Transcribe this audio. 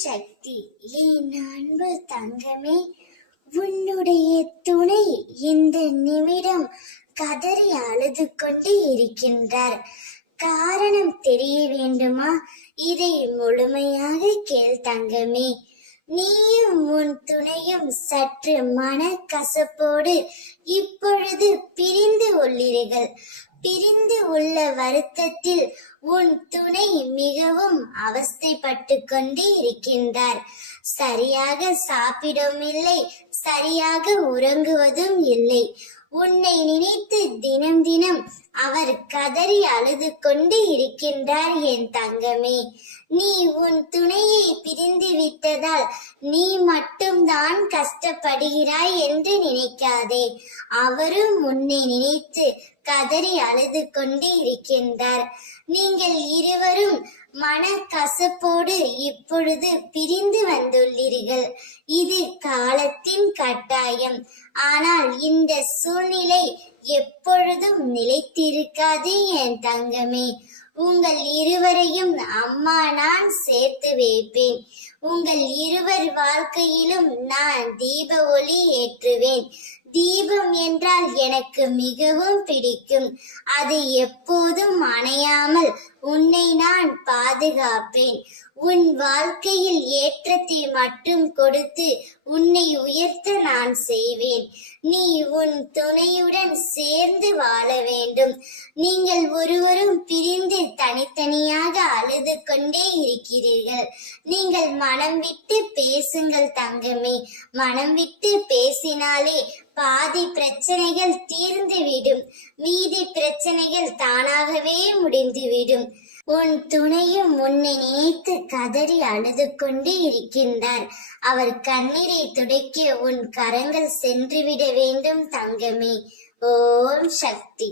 சக்தி. என் அன்பு தங்கமே, உன்னுடைய துணை இந்த நிமிடம் கதறி அழுது கொண்டு இருக்கின்றார். காரணம் தெரிய வேண்டுமா? இதை முழுமையாக கேள் தங்கமே. நீயும் உன் துணையும் சற்று மன கசப்போடு இப்பொழுது பிரிந்து உள்ளீர்கள். பிரிந்து உள்ள வருத்தத்தில் உன் துணை மிகவும் அவஸ்தைப்பட்டு கொண்டு இருக்கின்றார். சரியாக சாப்பிடவும் இல்லை, சரியாக உறங்குவதும் இல்லை. உன்னை நினைத்து தினம் தினம் அவர் கதறி அழுது கொண்டு இருக்கின்றார். என் தங்கமே, நீ உன் துணையை பிரிந்து விட்டதால் நீ மட்டும்தான் கஷ்டப்படுகிறாய் என்று நினைக்காதே. அவரும் உன்னை நினைத்து கதறி அழுது கொண்டு இருக்கின்றார். நீங்கள் இருவரும் மன கசப்போடு இப்பொழுது பிரிந்து வந்துள்ளீர்கள். இது காலத்தின் கட்டாயம். ஆனால் இந்த சூழ்நிலை எப்பொழுதும் நிலைத்திருக்காது என் தங்கமே. உங்கள் இருவரையும் அம்மா நான் சேர்த்து வைப்பேன். உங்கள் இருவர் வாழ்க்கையிலும் நான் தீப ஒளி ஏற்றுவேன். தீபம் என்றால் எனக்கு மிகவும் பிடிக்கும். அது எப்போதும் அணையாமல் உன்னை நான் பாதுகாப்பேன். உன் வாழ்க்கையில் ஏற்றத்தை மட்டும் கொடுத்து உன்னை உயர்த்த நான் செய்வேன். நீ உன் துணையுடன் சேர்ந்து வாழ வேண்டும். நீங்கள் ஒருவரும் பிரிந்து தனித்தனியாக அழுது கொண்டே இருக்கிறீர்கள். நீங்கள் மனம் விட்டு பேசுங்கள் தங்கமே. மனம் விட்டு பேசினாலே பாதி பிரச்சனைகள் தீர்ந்துவிடும். மீதி பிரச்சனைகள் தானாகவே முடிந்துவிடும். உன் துணையும் உன்னை நினைத்து கதறி அழுது கொண்டு இருக்கின்றார். அவர் கண்ணீரை துடைக்க உன் கரங்கள் சென்றுவிட வேண்டும் தங்கமே. ஓம் சக்தி.